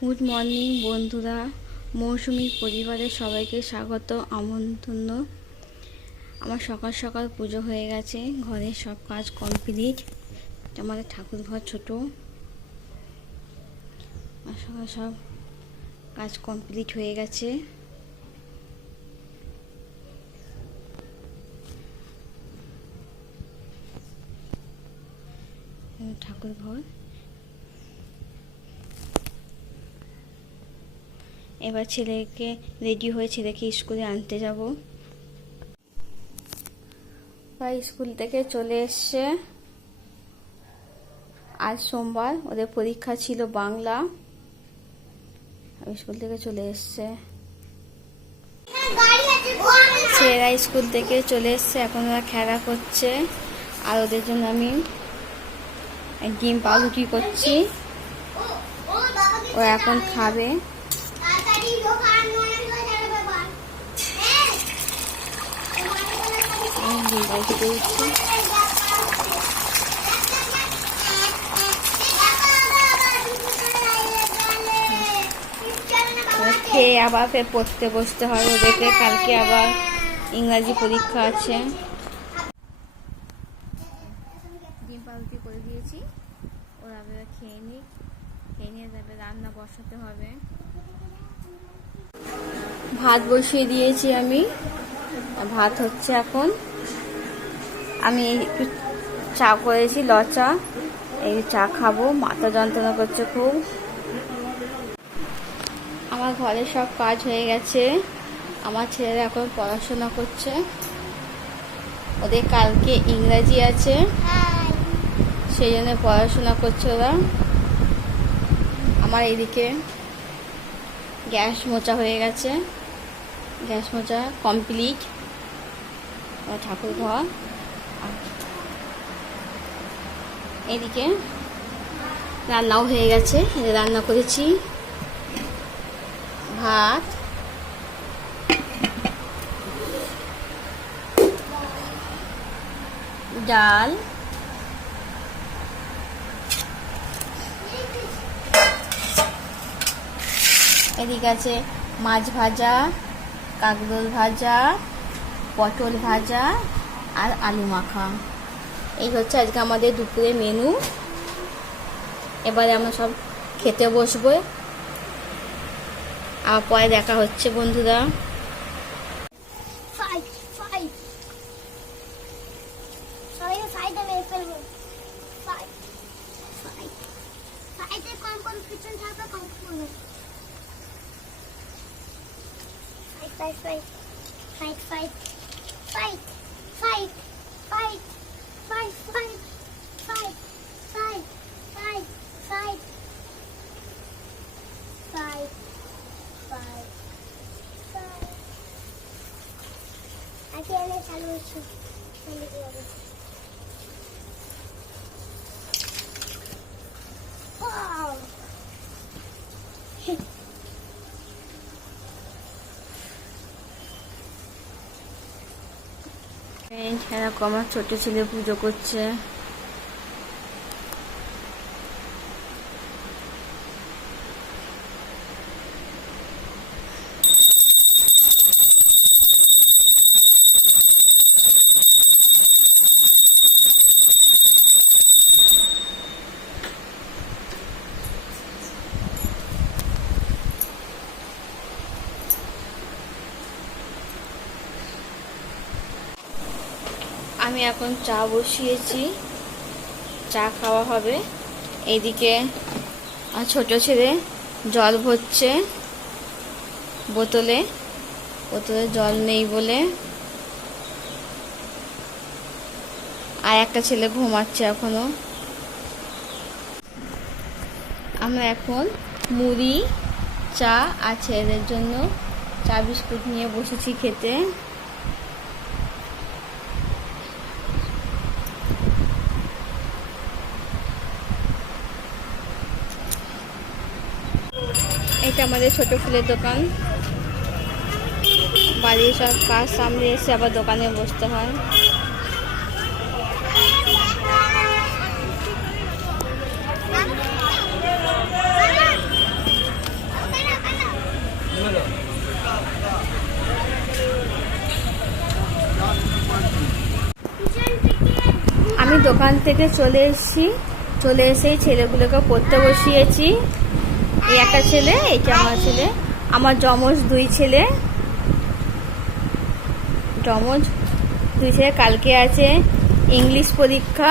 Good morning, বন্ধুরা। মৌসুমি পরিবারের সবাইকে স্বাগত, আমন্ত্রণ। আমার সকাল সকাল পুজো হয়ে গেছে ঘরের সব কাজ কমপ্লিট। আমাদের ঠাকুর ঘর ছোটো। আর সকাল সব কাজ কমপ্লিট হয়ে গেছে। ঠাকুর ঘর এবার ছেলেকে রেডি হয়ে ছেলেকে স্কুলে আনতে যাব। ভাই স্কুল থেকে চলে এসছে। আজ সোমবার, ওদের পরীক্ষা ছিল বাংলা। স্কুল থেকে চলে এসছে। ছেলেরা স্কুল থেকে চলে এসছে, এখন ওরা খেলা করছে। আর ওদের জন্য আমি ডিম পাউরুটি করছি। ও এখন খাবে। খেয়ে আবার ফের পড়তে বসতে হবে ওদেরকে। কালকে আবার ইংরাজি পরীক্ষা আছে। করে দিয়েছি। খেয়ে নিক। খেয়ে নিয়ে রান্না বসাতে হবে। ভাত বসিয়ে দিয়েছি আমি। ভাত হচ্ছে এখন আমি একটু চা করেছি, লচা। এই চা খাব, মাথা যন্ত্রণা করছে খুব। আমার ঘরে সব কাজ হয়ে গেছে। আমার ছেলেরা এখন পড়াশোনা করছে। ওদের কালকে ইংরাজি আছে। সেই জন্য পড়াশোনা করছে ওরা। আমার এইদিকে গ্যাস মোচা হয়ে গেছে। গ্যাস মোচা কমপ্লিট। ঠাকুর ঘর। এদিকে রান্নাও হয়ে গেছে। রান্না করেছি। ভাত। ডাল। এদিকে আছে মাছ ভাজা, কাকরোল ভাজা, পটল ভাজা আর আলু মাখা। এই হচ্ছে আজকে আমাদের দুপুরের মেনু এবারে আমরা সব খেতে বসবো। আর পরে দেখা হচ্ছে বন্ধুরা। ফাইট ফাইট সবাইকে ফাইটে মেরে fight, fight, fight, fight, fight, fight, fight, fight, fight, fight, fight. Aquí en el saludo. Wow. এরকম আমার ছোট ছেলে পুজো করছে। আমি এখন চা বসিয়েছি। চা খাওয়া হবে। এইদিকে ছোট ছেলে জল ভরছে বোতলে। বোতলে জল নেই বলে। আর একটা ছেলে ঘুমাচ্ছে এখনও। আমরা এখন মুড়ি, চা আর ছেলেদের জন্য চা বিস্কুট নিয়ে বসেছি খেতে। এটা আমাদের ছোট ফুলের দোকান। বাড়ির সব কাজ সামনে এসে আবার দোকানে বসতে হয়। আমি দোকান থেকে চলে এসেছি। চলে এসেই ছেলেগুলোকে পড়তে বসিয়েছি। এই একটা ছেলে এইটা আমার ছেলে। আমার যমজ দুই ছেলে। যমজ দুই ছেলে কালকে আছে ইংলিশ পরীক্ষা।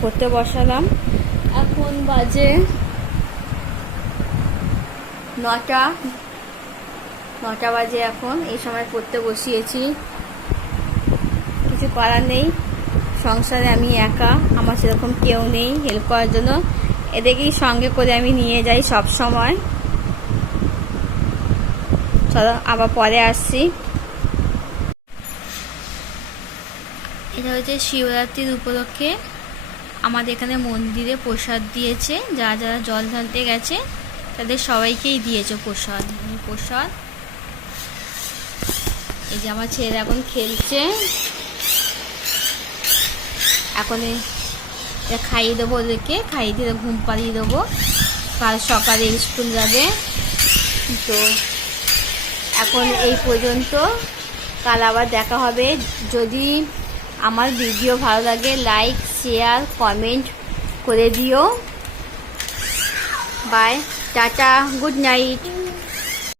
পড়তে বসালাম। এখন বাজে নটা। নটা বাজে এখন, এই সময় পড়তে বসিয়েছি। কিছু করার নেই। সংসারে আমি একা, আমার সেরকম কেউ নেই হেল্প করার জন্য। এদেরকেই সঙ্গে করে আমি নিয়ে যাই সব সময় চলো, আবার পরে আসছি। এটা হচ্ছে শিবরাত্রির উপলক্ষে। আমাদের এখানে মন্দিরে প্রসাদ দিয়েছে, যারা যারা জল ঢালতে গেছে, তাদের সবাইকেই দিয়েছে প্রসাদ। প্রসাদ। এই যে আমার ছেলে এখন খেলছে। এখন খাইয়ে দেবো ওদেরকে, খাইয়ে দিয়ে ঘুম পাড়িয়ে দেবো। কাল সকালে স্কুল যাবে। তো এখন এই পর্যন্ত। কাল আবার দেখা হবে। যদি আমার ভিডিও ভালো লাগে লাইক শেয়ার কমেন্ট করে দিও। By tata good night